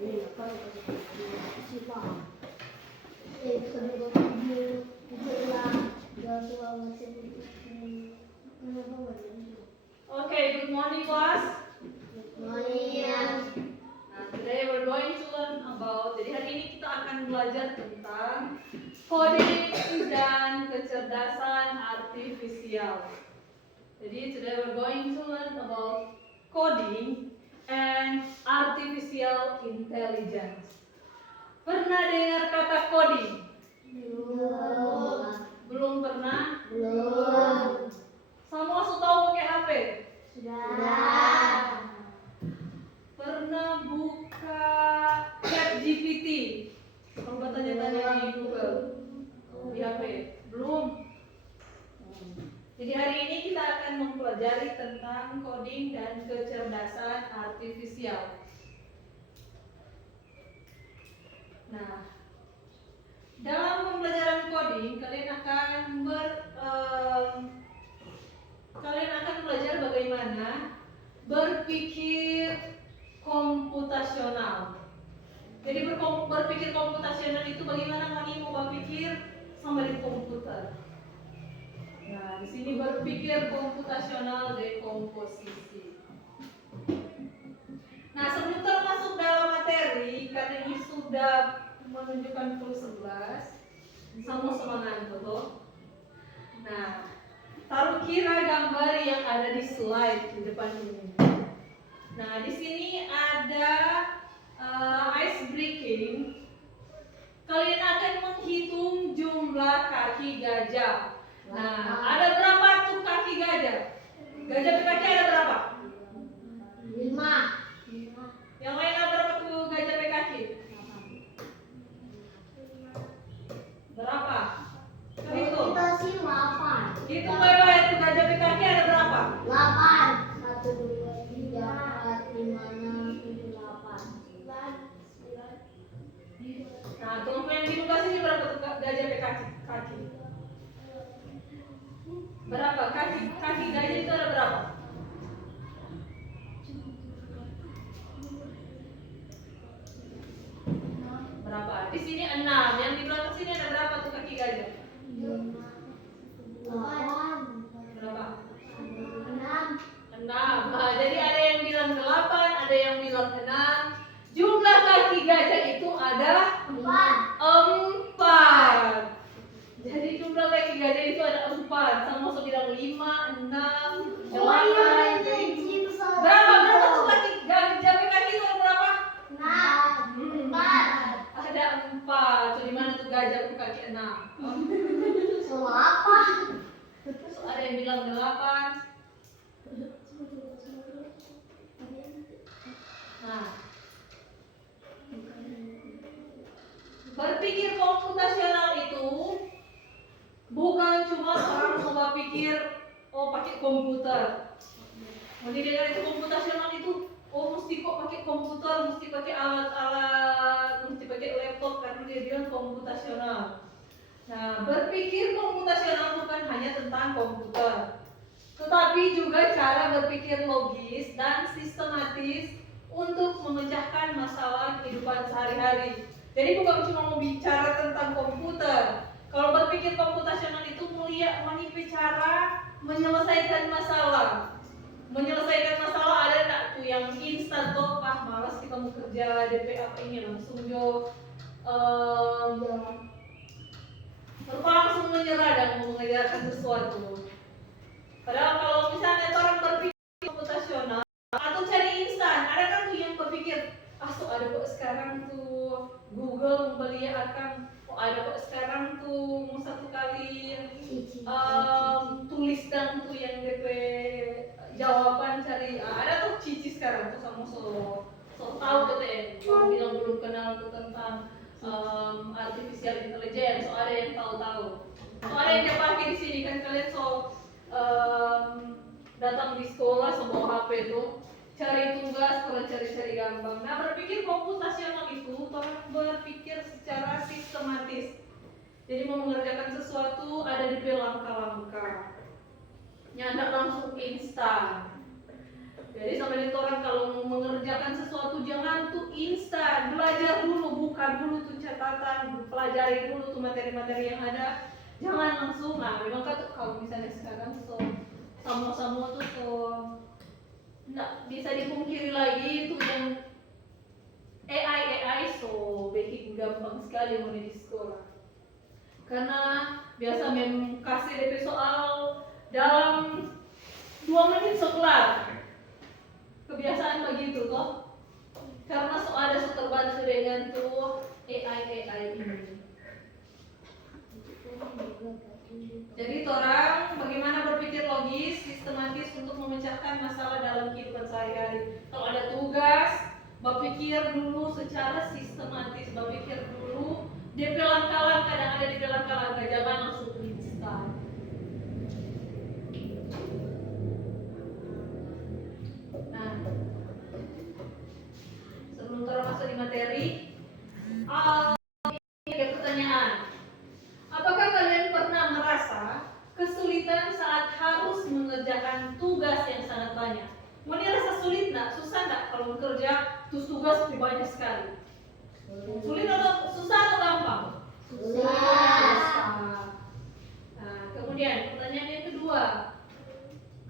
Okay, good morning class. Morning. Today we're going to learn about, jadi hari ini kita akan belajar tentang coding dan kecerdasan artifisial. Jadi today we're going to learn about coding and artificial intelligence. Pernah dengar kata coding? Belum pernah? Belum. Semua sudah tahu pakai HP? Sudah. Pernah buka ChatGPT? Coba tanya-tanya di Google, di HP? Belum? Jadi hari ini kita akan mempelajari tentang coding dan kecerdasan artifisial. Nah, dalam pembelajaran coding kalian akan belajar bagaimana berpikir komputasional. Jadi berpikir komputasional itu bagaimana kami mau berpikir sama di komputer. Nah, di sini berpikir komputasional dekomposisi. Nah, sebelum termasuk dalam materi, karena ini sudah menunjukkan pukul 11, sama-sama ngantuk toh. Nah, taruh kira gambar yang ada di slide di depan ini. Nah, di sini ada ice breaking. Kalian akan menghitung jumlah kaki gajah. Nah, ada berapa tuh kaki gajah? Gajah berkaki ada berapa? 5. Yang lain ada berapa tuh gajah berkaki? Berapa? Hitung. Kita sih 8. Hitung baik-baik tuh gajah berkaki ada berapa? 8. 1, 2, 3, 4, 5, 6, 7, 8. Nah, kelompok yang di sebelah sini berapa tuh gajah berkaki? Berapa? Kaki gajah itu ada berapa? Berapa? Di sini 6. Yang di belakang sini ada berapa tuh kaki gajah? 8. Berapa? 6. 6. Nah, jadi ada yang bilang 8, ada yang bilang 6. Jumlah kaki gajah itu ada 4. Jadi jumlah kaki gajah itu ada 4. Sama so bilang 5, 6, 8. Berapa tuh kaki gajah kaki itu ada berapa? 4. Ada 4. So di mana tuh gajah tuh kaki 6? So apa? So ada yang bilang 8. Nah, berpikir komputasional itu bukan cuma orang mau berpikir pakai komputer. Mau didengar itu komputasional itu mesti kok pakai komputer, mesti pakai alat-alat, mesti pakai laptop karena dia bilang komputasional. Nah, berpikir komputasional bukan hanya tentang komputer, tetapi juga cara berpikir logis dan sistematis untuk memecahkan masalah kehidupan sehari-hari. Jadi bukan cuma mau bicara tentang komputer. Kalau berpikir komputasional itu menipu cara menyelesaikan masalah. Menyelesaikan masalah ada tak tuh yang instan tuh, malas kita mau kerja DP apa ini langsung langsung menyerah dan mau mengerjakan sesuatu. Padahal kalau misalnya orang berpikir komputasional atau cari instan, ada kan tuh yang berpikir, ada kok sekarang tuh Google membeli akan, ada kok sekarang tuh mau satu kali tulis dan tuh yang DP jawaban cari, ada tuh cici sekarang tuh sama so tahu gitu ya, yang bilang belum kenal tuh tentang artificial intelligence, so ada yang tahu-tahu, so ada yang dipakai di sini kan kalian datang di sekolah semua HP tuh cari tugas, cari gampang. Nah, berpikir komputasional itu orang berpikir secara sistematis. Jadi mau mengerjakan sesuatu ada di langkah-langkah. Nyandak langsung instan. Jadi sampai itu orang kalau mau mengerjakan sesuatu jangan tuh instan, pelajari dulu tuh materi-materi yang ada. Jangan langsung, nah memang kan kalau misalnya sekarang so sama-sama tuh so nggak bisa dipungkiri lagi tuh yang AI so bikin gampang sekali mau di sekolah. Karena biasa kasih DP soal dalam 2 menit so kelar. Kebiasaan begitu toh. Karena so ada so terbantu dengan tuh AI ini. Jadi orang bagaimana berpikir logis, sistematis untuk memecahkan masalah dalam kehidupan sehari-hari. Kalau ada tugas, berpikir dulu secara sistematis, berpikir dulu DP langkah-langkah yang ada di langkah-langkah, jangan langsung instan. Nah, sebelum kita masuk di materi, ini ada pertanyaan. Apakah kalian pernah merasa kesulitan saat harus mengerjakan tugas yang sangat banyak? Mau rasa sulit nggak? Susah nggak kalau bekerja terus tugas banyak sekali? Sulit atau susah atau gampang? Susah. Nah, kemudian pertanyaan yang kedua,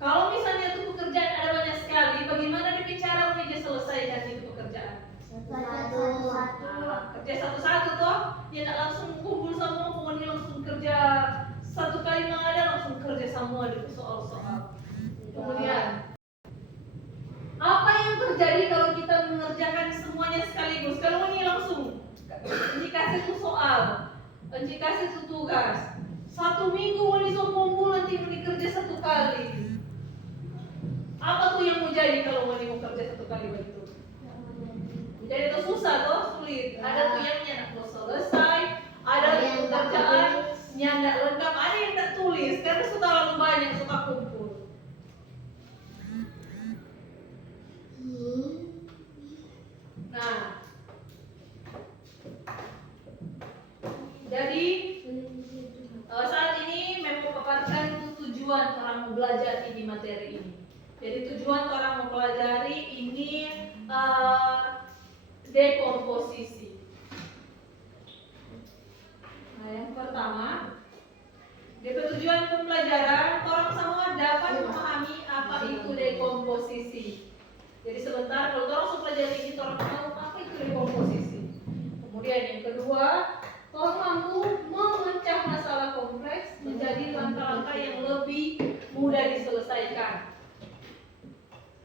kalau misalnya itu pekerjaan ada banyak sekali, bagaimana cara meja selesaikan itu pekerjaan? Kerja satu-satu toh, ya tidak langsung kumpul semua, kemudian langsung kerja satu kali ada langsung kerja semua di soal-soal. Kemudian apa yang terjadi kalau kita mengerjakan semuanya sekaligus? Kalau ini langsung kasih itu soal, kasih itu tugas, 1 minggu ini so kumpul nanti kerja 1 kali. Apa tuh yang mau jadi kalau mau kerja 1 kali begitu? Jadi itu susah toh, sulit. Ada tuh yang nyandak belum selesai, ada tuh kerjaan nyandak lengkap, ada yang tak tulis karena sudah terlalu banyak suka kumpul. Nah, jadi saat ini memang paparkan tujuan orang mau belajar di materi ini. Jadi tujuan orang mau pelajari ini dekomposisi. Nah, yang pertama, tujuan pembelajaran orang semua dapat memahami apa itu dekomposisi. Jadi sebentar kalau orang pelajari ini orang tahu apa itu dekomposisi. Kemudian yang kedua, orang mampu memecah masalah kompleks menjadi langkah-langkah yang lebih mudah diselesaikan.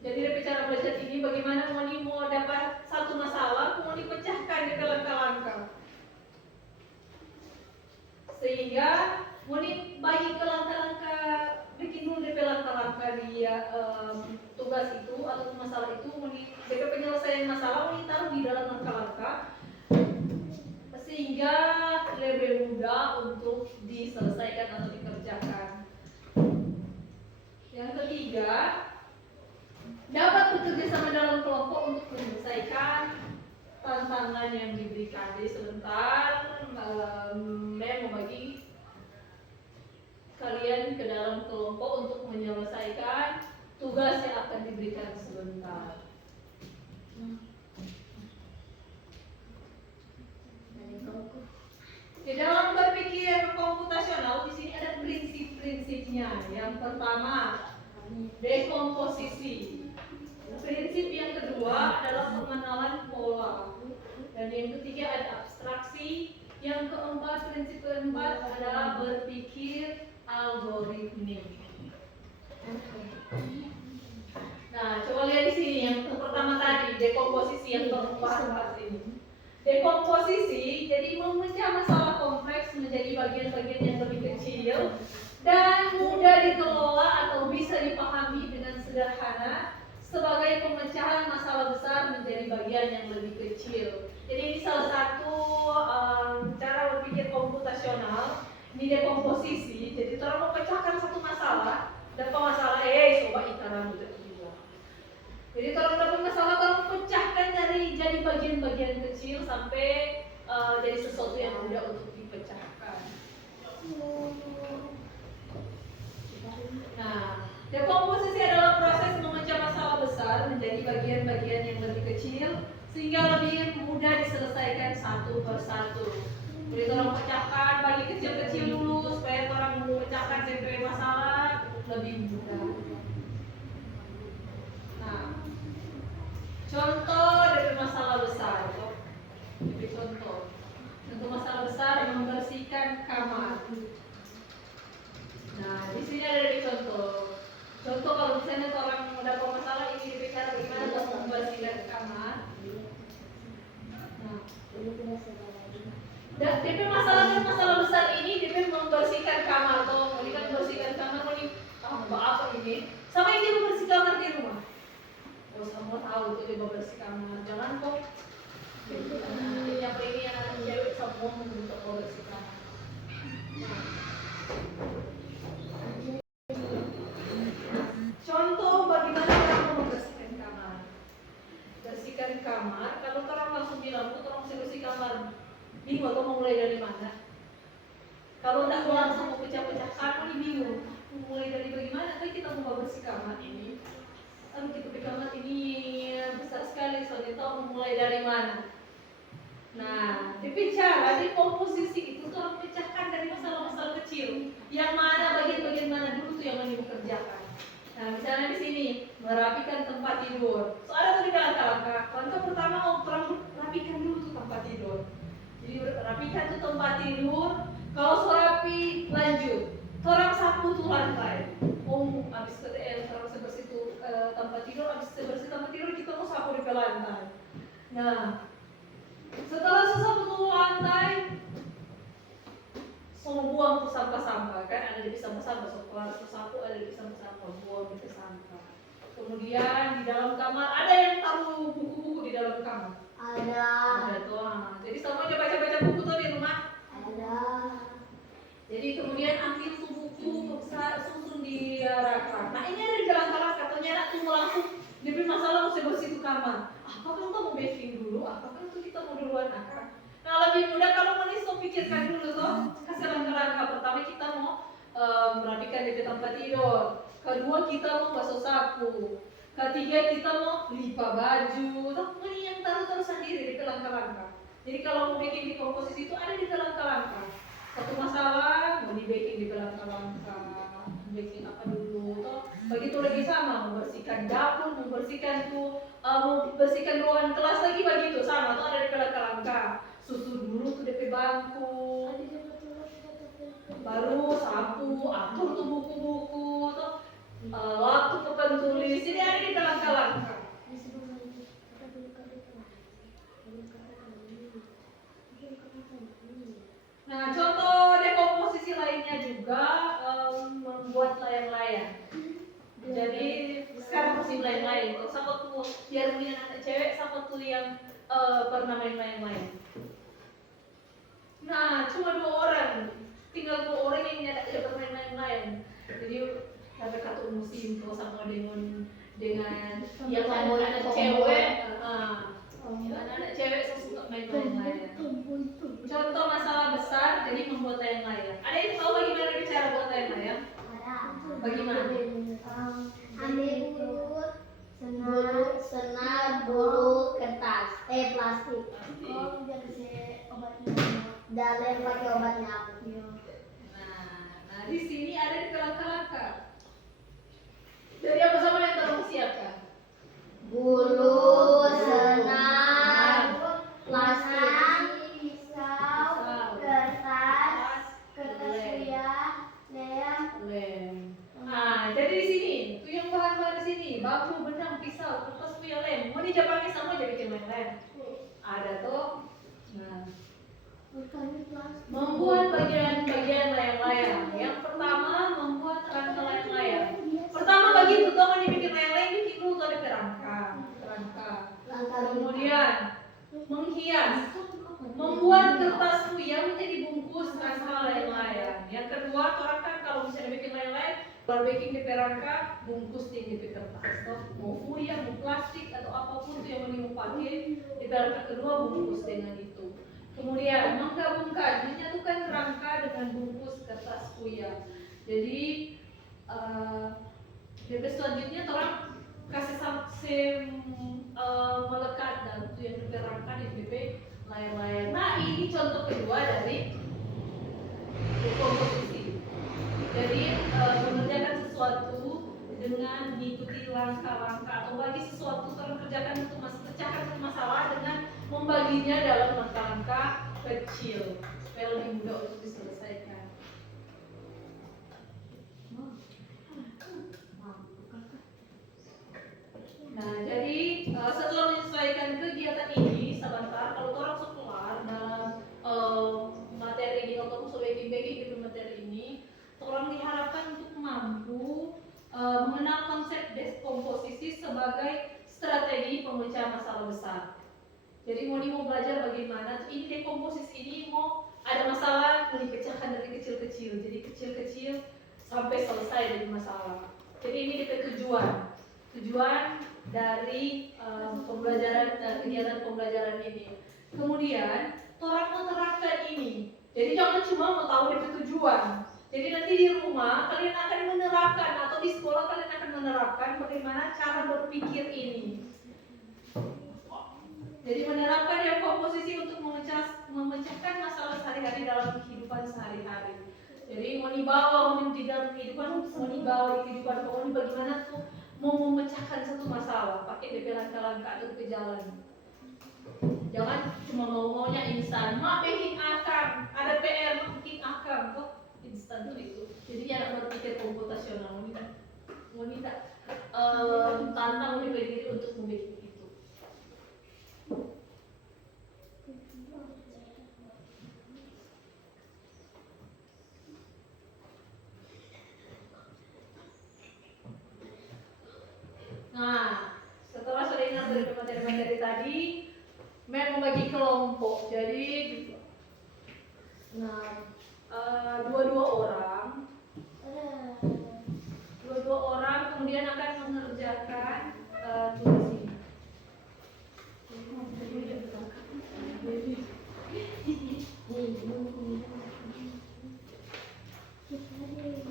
Jadi dari cara belajar ini bagaimana mau dapat satu masalah, mau dipecahkan di langkah-langkah. Sehingga mau dibagi ke langkah-langkah, bikin dulu DP langkah-langkah di tugas itu atau masalah itu, mau DP penyelesaian masalah mau ditaruh di dalam langkah-langkah sehingga lebih mudah untuk diselesaikan atau dikerjakan. Yang ketiga, dapat bekerja sama dalam kelompok untuk menyelesaikan tantangan yang diberikan. Jadi sebentar saya mau bagi kalian ke dalam kelompok untuk menyelesaikan tugas yang akan diberikan sebentar. Di dalam berpikir komputasional di sini ada prinsip-prinsipnya. Yang pertama, dekomposisi. Prinsip yang kedua adalah pengenalan pola. Dan yang ketiga ada abstraksi. Yang keempat, prinsip keempat adalah berpikir algoritmik. Nah, coba lihat di sini yang pertama tadi, dekomposisi yang keempat ini. Dekomposisi jadi memecah masalah kompleks menjadi bagian-bagian yang lebih kecil dan mudah dikelola atau bisa dipahami dengan sederhana sebagai pemecahan masalah besar menjadi bagian yang lebih kecil. Jadi ini salah satu cara berpikir komputasional, ini dekomposisi. Jadi kalau memecahkan satu masalah, dapat masalah coba ikaran juga. Jadi kalau dapat masalah, kalau pecahkan dari jadi bagian-bagian kecil sampai jadi sesuatu yang mudah untuk dipecahkan. Nah, dekomposisi adalah proses memecah masalah besar menjadi bagian-bagian yang lebih kecil sehingga lebih mudah diselesaikan satu persatu. Jadi tolong pecahkan, bagi kecil-kecil dulu supaya orang pecahkan DP masalah lebih mudah. Nah, contoh DP masalah besar, DP contoh. Untuk masalah besar membersihkan kamar. Nah, di sini ada DP contoh. Contoh kalau misalnya orang mendapat masalah ini DP cara bagaimana untuk membersihkan kamar. Nah, dan DP masalah besar ini DP membersihkan kamar atau ini kan membersihkan kamar ini apa ini? Sama ini membersih kamar di rumah. Oh, semua tahu tuh dia membersih kamar. Jangan kok. Ini apa ini yang anak cewek semua untuk membersih kamar. Contoh bagaimana cara membersihkan kamar. Bersihkan kamar. Kalau orang langsung bilang, tuh orang bersih kamar. Bingung atau mau mulai dari mana? Kalau tidak langsung mau pecah-pecah kamar, ini bingung. Mulai dari bagaimana? Kan kita mau bersih kamar ini. Lalu kita ke kamar ini besar sekali, soalnya tahu mau mulai dari mana. Nah, dibicara di komposisi itu tolong pecahkan dari masalah-masalah kecil. Yang mana bagian-bagian mana dulu tuh yang mau dikerjakan. Nah, misalnya di sini merapikan tempat tidur. Soalnya tuh di langkah-langkah. Langkah pertama mau rapikan dulu tuh tempat tidur. Jadi rapikan tuh tempat tidur. Kalau sudah rapi, lanjut. Orang sapu tuh lantai. Habis orang sebersih tuh tempat tidur, habis sebersih tempat tidur kita mau sapu di lantai. Nah, setelah sesapu tuh lantai, semua buang tuh sampah-sampah kan ada di sampah-sampah. Setelah sesapu ada di sampah-sampah, buang ke sampah. Kemudian di dalam kamar ada yang taruh buku-buku di dalam kamar. Ada tuh. Jadi semuanya baca-baca buku tuh di rumah. Ada. Jadi kemudian ambil tuh buku susun di rak. Nah ini ada di langkah-langkah. Ternyata tuh langsung diberi masalah mesti bersih tuh kamar. Apakah kita mau baking dulu? Apakah itu kita mau duluan akan? Nah lebih mudah kalau mau pikirkan dulu tuh. Kasih langkah-langkah. Pertama kita mau merapikan di tempat tidur. Kedua kita mau basuh sapu. Ketiga kita mau lipat baju. Tapi ini yang taruh sendiri di langkah-langkah. Jadi kalau mau baking di komposisi itu ada di langkah-langkah. Satu masalah mau di baking di langkah-langkah. Baking apa dulu? Toh begitu lagi sama membersihkan dapur, membersihkan membersihkan ruangan kelas lagi begitu sama. Tuh ada di langkah-langkah. Susun dulu tuh DP bangku. Baru sapu, atur tuh buku-buku, tuh waktu papan tulis. Ini ada di langkah-langkah. Nah, contoh dekomposisi lainnya juga membuat layang-layang. Jadi sekarang musim layang-layang. Siapa tuh biar punya anak cewek, siapa tuh yang pernah main layang-layang? Nah, cuma 2 orang. Tinggal 2 orang yang tidak pernah main layang-layang. Jadi sampai satu musim tuh sama dengan yang anak cewek. Anak-anak cewek suka main layang-layang. Contoh masalah besar, jadi membuat layang-layang. Ada yang tahu bagaimana cara buat layang-layang? Bagaimana? Ambil senar, bulu, kertas, plastik. Dalam pakai obat nyamuk. Nah di sini ada di langkah-langkah. Dari apa sama yang tolong siapkan? Bulu, senar, plastik, pisau, kertas kuliah, lem. Nah, jadi di sini, tuh yang bahan-bahan di sini, bambu, benang, pisau, kertas, kuliah, lem. Mau dijapangin sama jadi bikin lem. Ada tuh. Nah, membuat bagian-bagian layang-layang. Yang pertama membuat rangka layang-layang. Pertama begitu tuh mau dibikin layang-layang, bikin dulu tuh ada rangka. Kemudian menghias, membuat kertas kuyang menjadi bungkus rangka layang-layang. Yang kedua, orang kan kalau bisa bikin layang-layang, kalau bikin di rangka, bungkus di kertas. Mau kuyang, mau plastik atau apapun tuh yang mau pakai, di rangka kedua bungkus dengan itu. Kemudian menggabungkan, menyatukan rangka dengan bungkus kertas kuyang. Jadi selanjutnya orang kasih melekat dan itu yang rangka di BP layar-layar. Nah, ini contoh kedua dari komposisi. Jadi mengerjakan sesuatu dengan mengikuti langkah-langkah, atau bagi sesuatu kerjakan untuk pecahkan masalah dengan membaginya dalam langkah-langkah kecil supaya lebih mudah untuk diselesaikan. Nah, jadi setelah menyesuaikan kegiatan ini, sebentar kalau orang keluar dalam materi ini atau sebagai bagi materi ini, orang diharapkan untuk mampu mengenal konsep dekomposisi sebagai strategi pemecahan masalah besar. Jadi mau belajar bagaimana ini dekomposisi ini mau ada masalah mau dipecahkan dari kecil-kecil, jadi kecil-kecil sampai selesai dari masalah. Jadi ini tujuan dari pembelajaran kegiatan pembelajaran ini. Kemudian orang menerapkan ini. Jadi jangan cuma mau tahu itu tujuan. Jadi nanti di rumah kalian akan menerapkan atau di sekolah kalian akan menerapkan bagaimana cara berpikir ini. Jadi menerapkan yang komposisi untuk memecahkan masalah sehari-hari dalam kehidupan sehari-hari. Jadi mau dibawa di dalam kehidupan, mau dibawa di kehidupan kamu bagaimana tuh mau memecahkan satu masalah pakai langkah-langkah atau ke jalan. Jangan cuma maunya instan, bikin akar, ada PR bikin akar kok instan tuh itu. Jadi jangan berpikir komputasional, mau tidak tantang diri untuk membuat itu. Nah, setelah sudah ingat dari materi-materi tadi, membagi kelompok. Jadi, dua-dua orang kemudian akan mengerjakan tugas ini.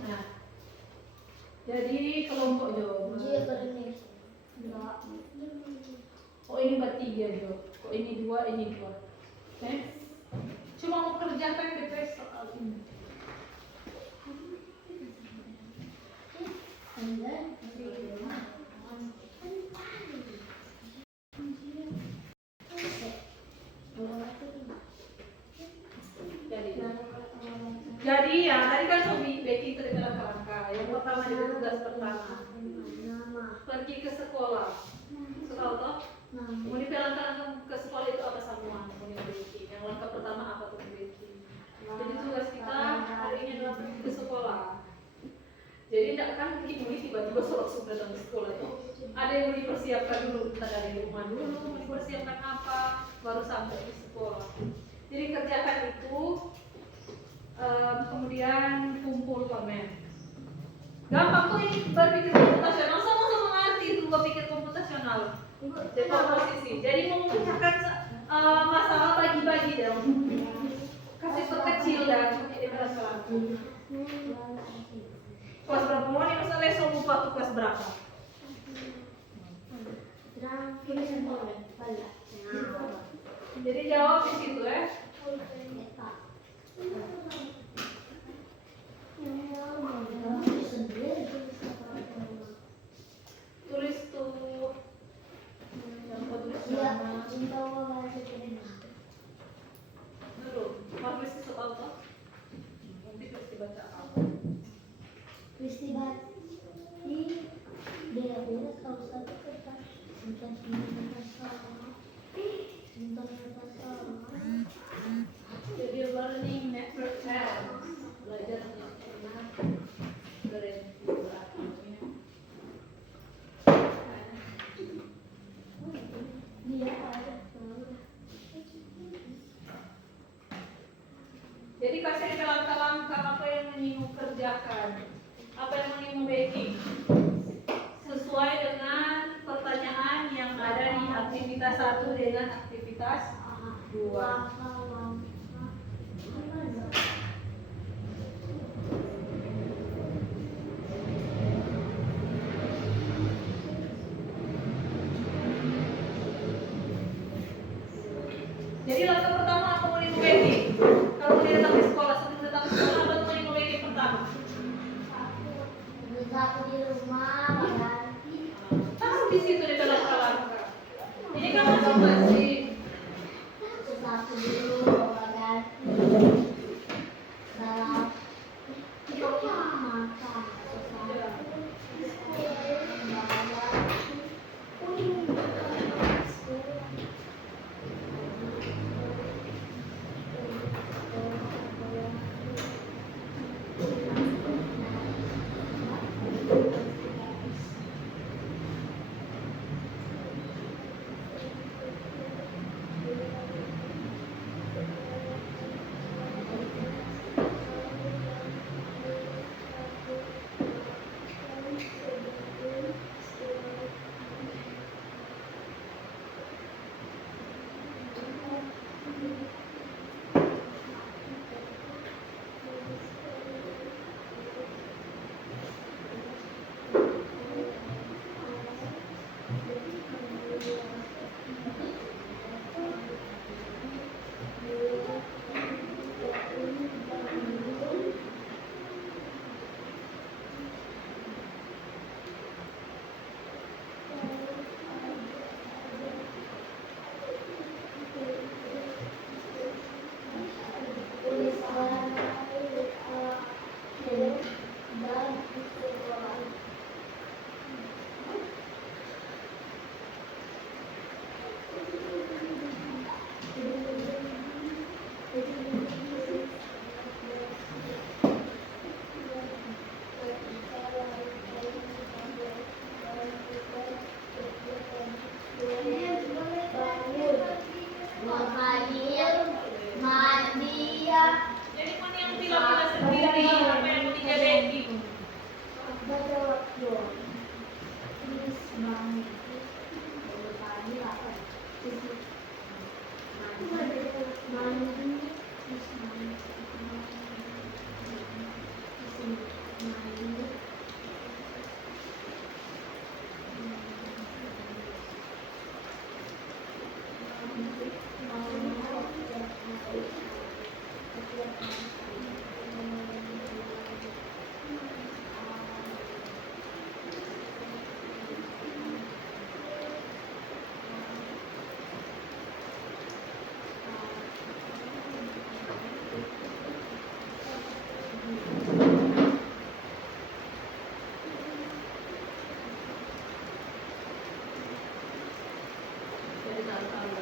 Nah, jadi kelompok Jo. Oh ini bertiga Jo. Kok ini dua, ini dua. Cuma mau kerjakan DP soal ini. Jadi ya tadi kan Becky cerita langkah-langkah. Yang pertama itu tugas pertama. Pergi ke sekolah. Sekolah toh? Mau dipelangkan ke sekolah itu apa semua? Yang langkah pertama apa tuh Becky? Jadi tugas kita hari ini adalah pergi ke sekolah. Jadi tidak kan ini tiba-tiba langsung datang ke sekolah itu. Ada yang mau dipersiapkan dulu, kita dari rumah dulu, mau dipersiapkan apa, baru sampai di sekolah. Jadi kerjakan itu, kemudian kumpul komen. Gampang tuh ini berpikir komputasional, sama-sama mengerti itu berpikir komputasional. Dekomposisi. Jadi memecahkan masalah bagi-bagi dong. Kasih perkecil dan kelas. Kelas berapa mau nih misalnya lesson lupa tuh kelas berapa? Jadi jawab di situ ya. Tulis tuh yang tulis nama. Dulu, mau tulis soal apa? Nanti terus dibaca apa? Jadi learning network belajar jadi kasih langkah-langkah apa yang ingin kerjakan, apa yang ingin baking sesuai dengan pertanyaan yang ada di aktivitas 1 dengan aktivitas 2. Jadi langkah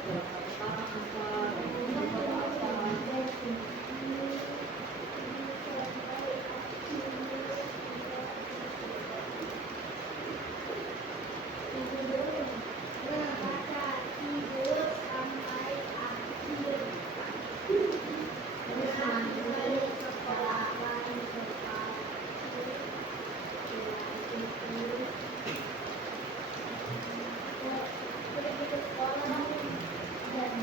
Tentang apa? Kepada apa? Tidur sampai akhir. Terus mandi sekolahan sekali. Pergi ke sekolah dan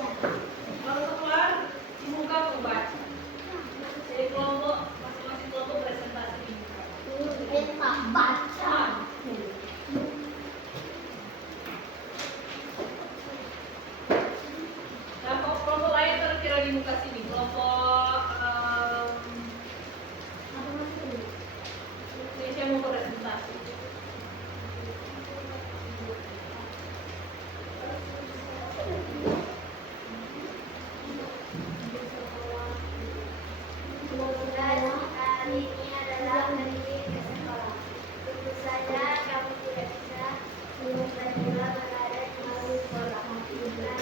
Kalau keluar, dibuka membaca. Jadi kelompok, masing-masing kelompok presentasi di muka. Enak baca. Nah, kelompok lain terkira di muka sini. Kelompok Indonesia mau presentasi. Semoga hari ini adalah hari ke sekolah. Tentu saja kamu tidak bisa tiba-tiba mendadak melalui sekolah. Dan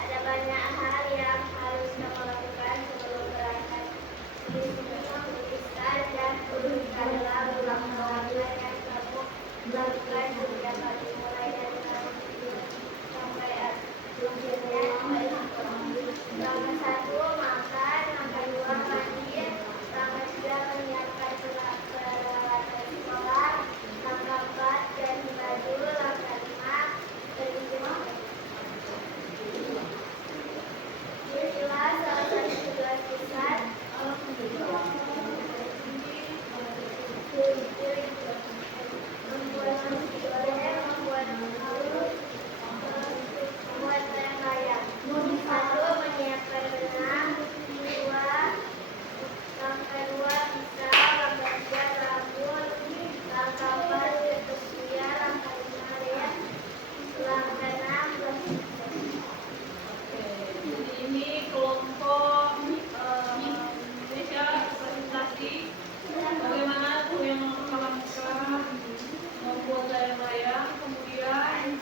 ada banyak hal yang harus kamu lakukan sebelum berangkat. Menuliskan dan tuliskanlah beberapa hal yang kamu lakukan setiap hari mulai dari kamu tidur sampai akhirnya sampai sekolah. Langkah 1, makan. Langkah 2, mandi. Langkah 3, menyiapkan peralatan sekolah. Langkah 4, ganti baju. Langkah 5, pergi sekolah. Inilah salah satu tugas besar membuat layang layang. 1, menyiapkan benang. 2, langkah 2, pisau. Langkah 3, rambut. Langkah 4, kesian. Langkah 5, lem. Langkah 6, plastik. Jadi ini kelompok Indonesia presentasi bagaimana tuh yang pertama membuat layang-layang, kemudian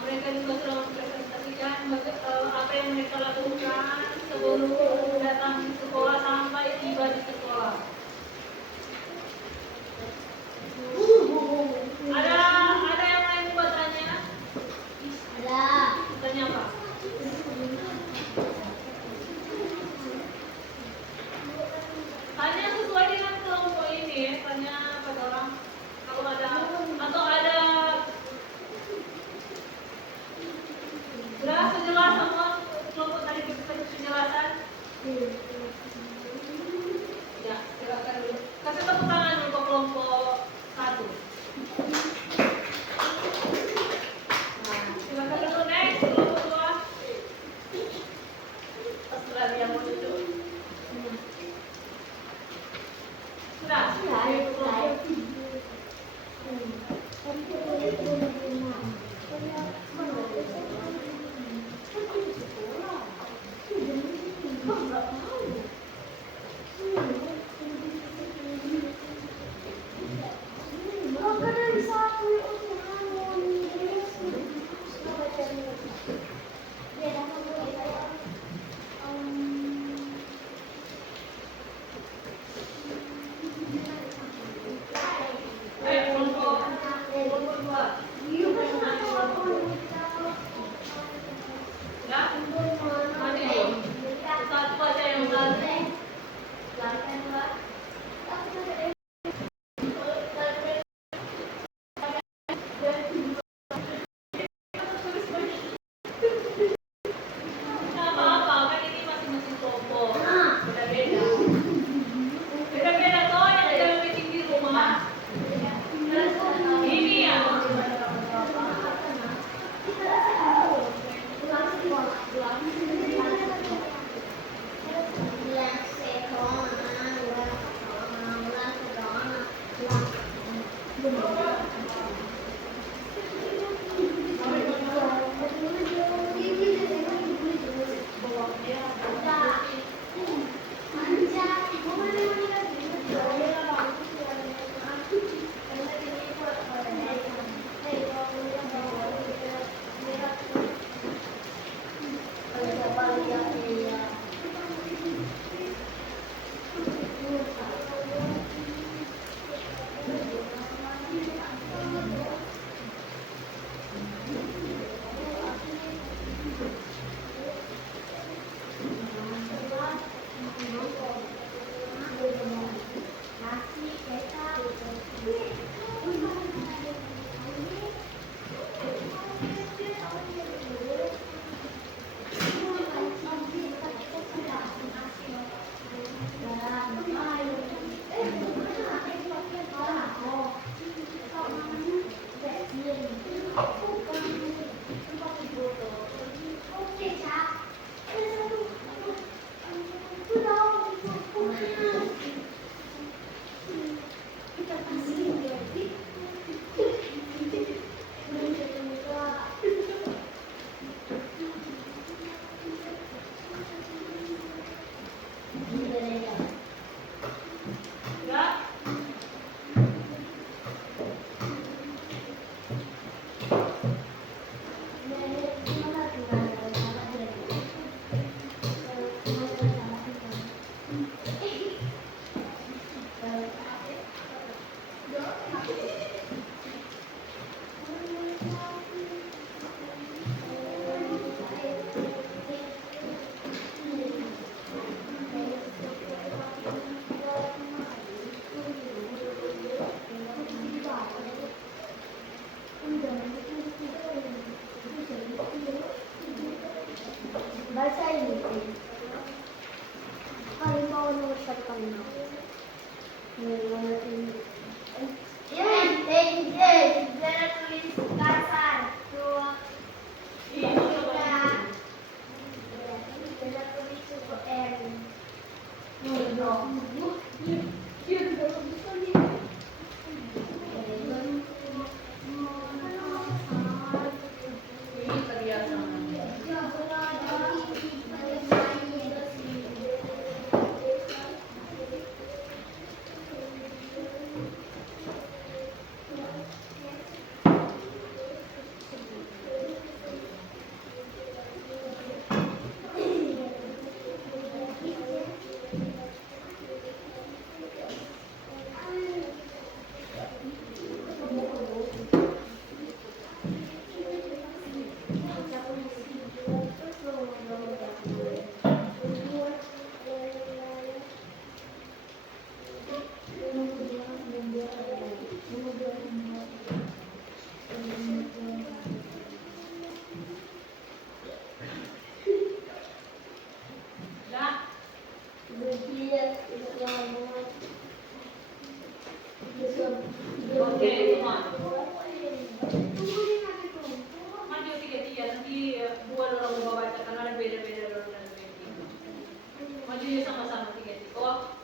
mereka juga sudah mempresentasikan apa yang mereka lakukan sebelum datang di sekolah sampai tiba di sekolah. Ada yang lain mau tanya? Ada. Tanya apa? Tanya sesuai dengan kelompok ini ya. Tanya pada orang kalau ada atau ada jelas sejelas sama kelompok tadi penjelasan. Ya, silakan dulu. Kasih tepuk tangan untuk kelompok 1. Nah, silakan dulu next kelompok 2. Australia mau duduk. Sudah. Review sama-sama 3 Tiko.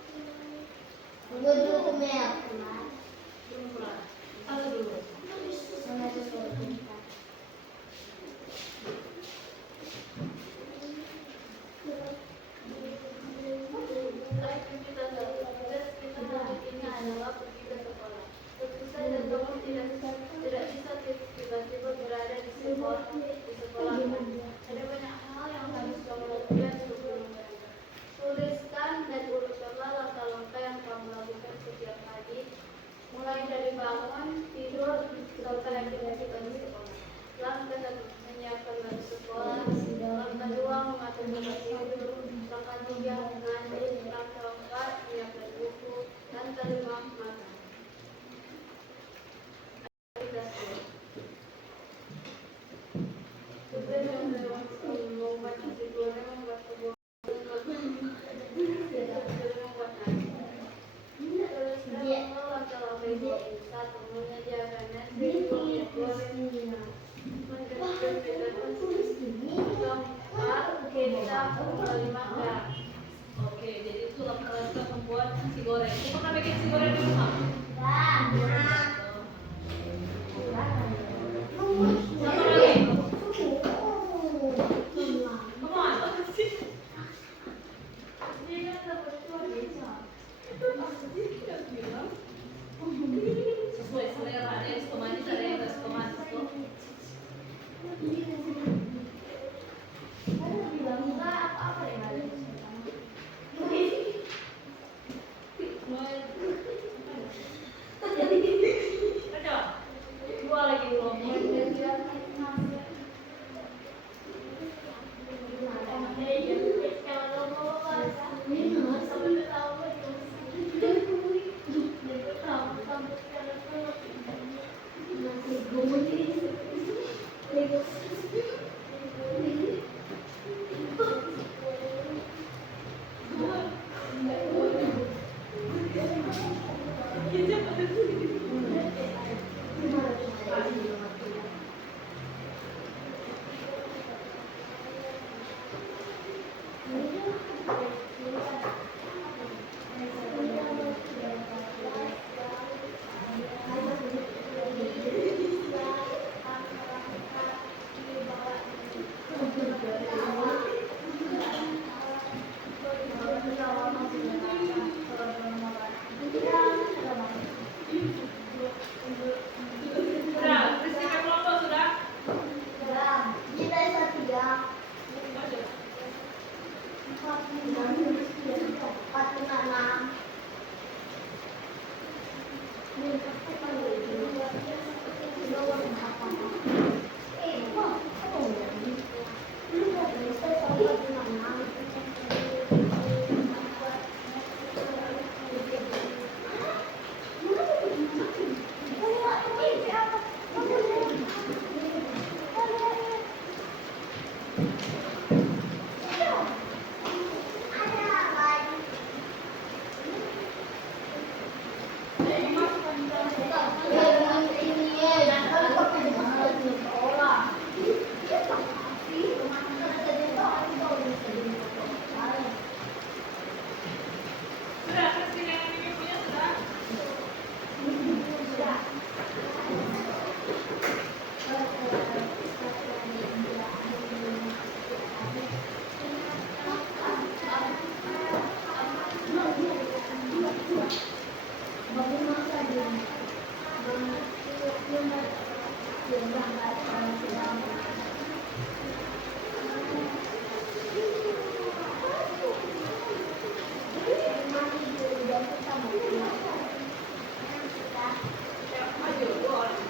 Gue dulu kemek. Belum pulang. Satu dulu. Mana sesuatu. Aktivitas kita hari ini adalah pergi ke sekolah. Tentu saja kamu tidak bisa tiba-tiba berada di sekolah. Ada banyak hal yang harus kamu lakukan sebelum berangkat. Tuliskan dan urutkanlah langkah-langkah yang kamu lakukan setiap hari, mulai dari bangun, tidur, sampai aktivitas di sekolah. Langkah 1, menyiapkan baju sekolah. Langkah 2, mengatur tempat tidur. Langkah 3, mandi. Langkah 4, menyiapkan buku. Langkah 5, makan. Aktivitas 2. Sebelum membuat nasi goreng, membuat kebun, membuat nasi. Tuliskan langkah-langkah itu. 1, menyediakan nasi, minyak goreng, menjadikan keempat, kita kembali makan. Oke, jadi itu langkah-langkah membuat nasi goreng. Kamu pernah bikin nasi goreng di rumah? Satu lagi. Kamu apa sih? Dia kan dapat dua bisa. Sesuai selera, ada yang suka manis, ada yang nggak suka manis tuh. Coba, dua lagi belum. Sudah, peristiwa kelompok sudah? Sudah, peristiwa yang ini punya sudah? Maju, dua orang.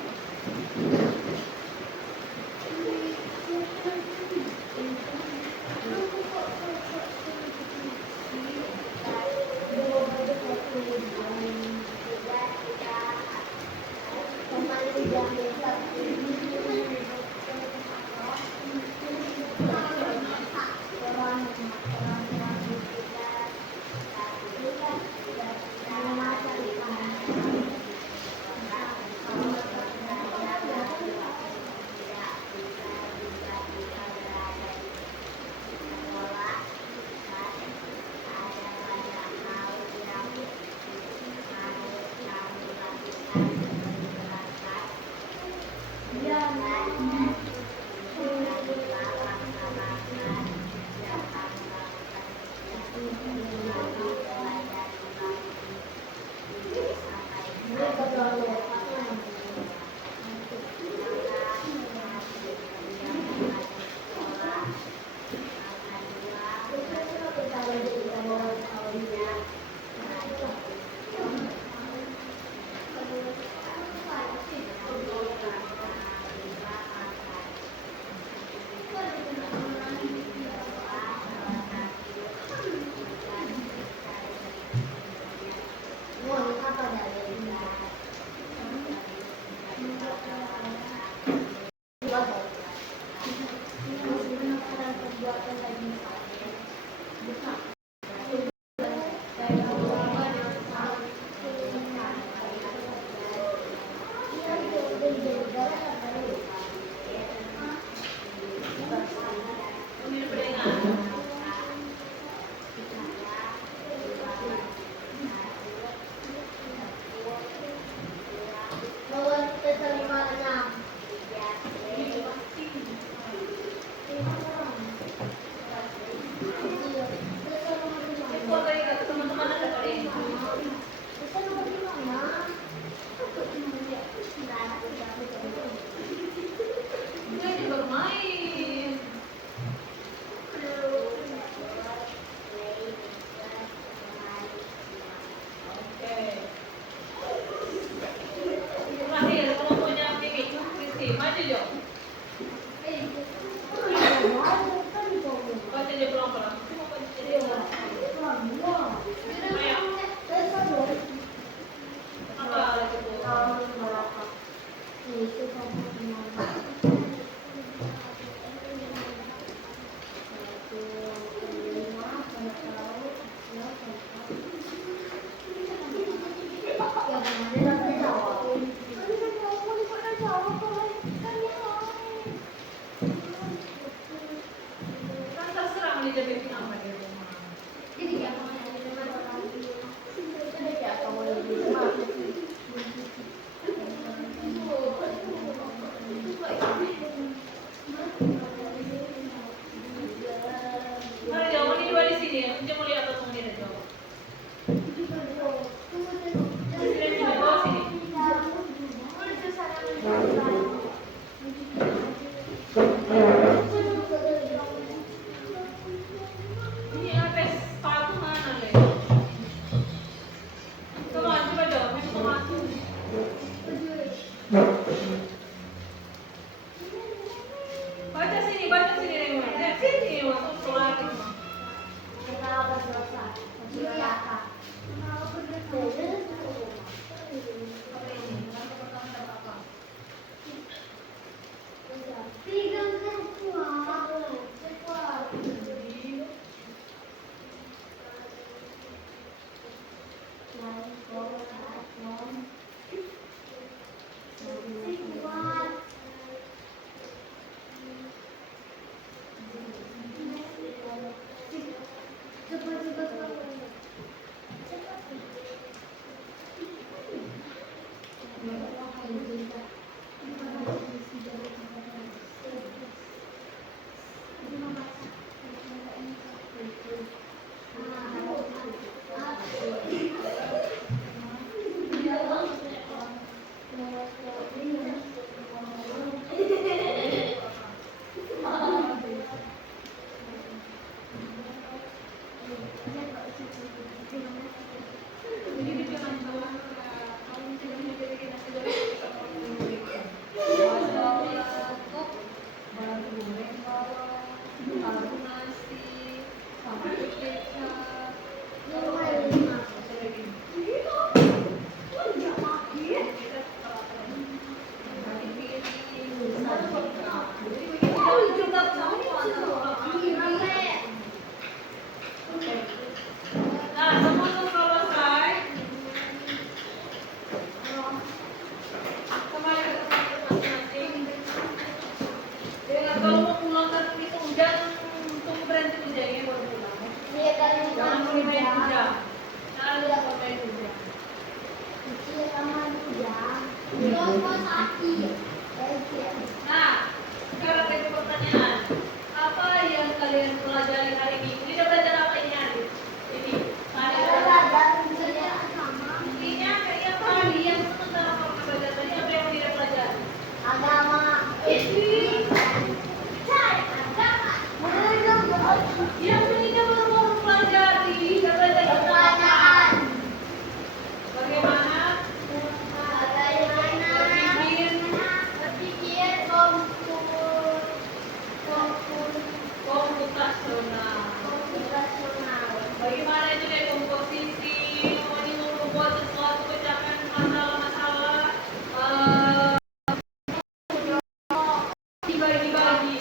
dibagi-bagi.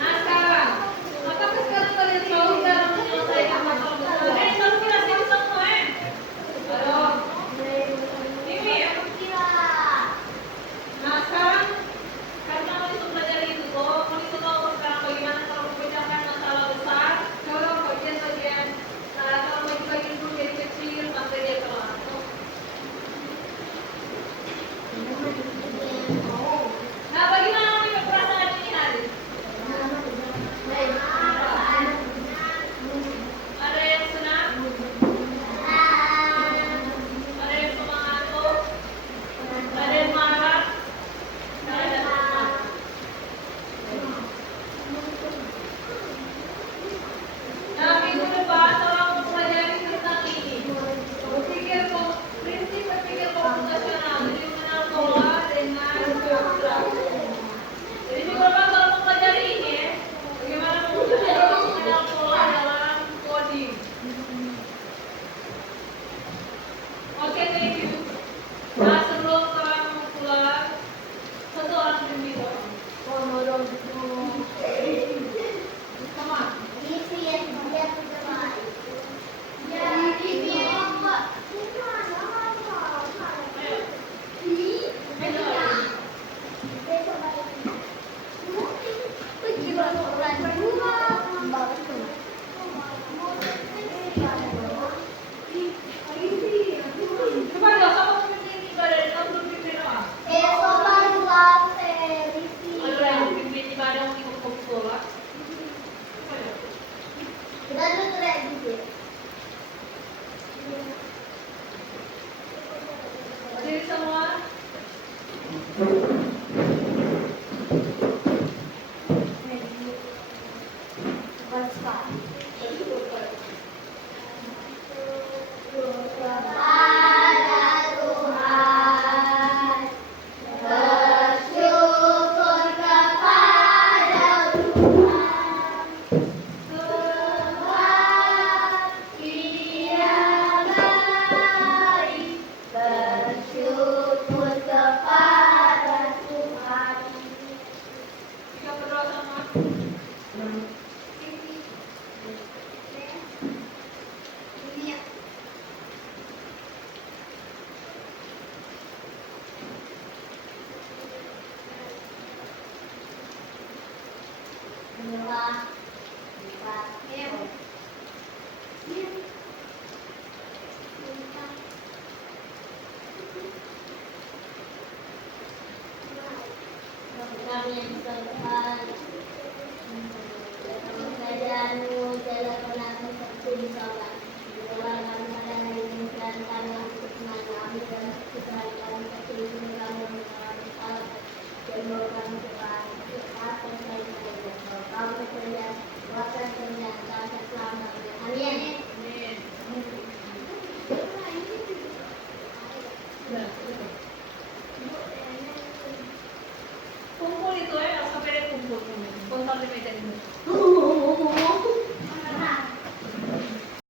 Nah sekarang, apakah sekarang kalian tahu cara menyelesaikan masalah besar? Baru kita siap semua Ayo, ini ya. Nah sekarang, karena kalian sudah belajar itu kok, kalian sudah tahu sekarang bagaimana cara memecahkan masalah besar. Kalau bagian-bagian, kalau bagi-bagi dulu jadi kecil sampai dia kelar. Nah bagaimana punya perasaan ini hari? Ada yang senang? Ada yang semangat? Ada yang marah? Ada yang marah? Nah minggu depan tolong mempelajari tentang ini. Prinsip berpikir komputasional. Jadi mengenal pola dengan struktur. Jadi minggu depan tolong mempelajari ini ya. Bagaimana mengenal pola dalam coding. Oke, thank you. Nah sebelum orang pulang, satu orang pembimbing. Sama. Coba dong, kamu pimpin ibadah, kamu belum pimpin doa. Ada yang pimpin ibadah mau ikut ke sekolah. Berdiri semua. Kita berdoa sama. Kami yang besar Tuhan, dalam keadaanmu, dalam